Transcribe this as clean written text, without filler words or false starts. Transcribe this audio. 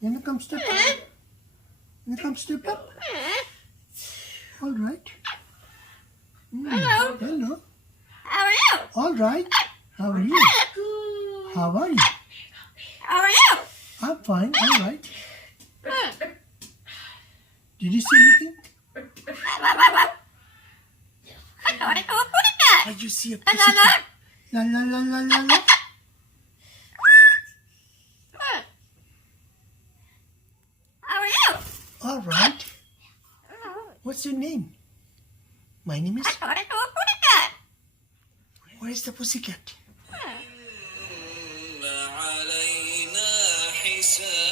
You wanna come step up? You wanna come step up? All right. Hello. Hello. How are you? All right. How are you? How are you? How are you? I'm fine. All right. Did you see anything? Did you see a pussycat? La la la la la la. How are you? All right. What's your name? My name is. Where is the pussycat? علينا حساب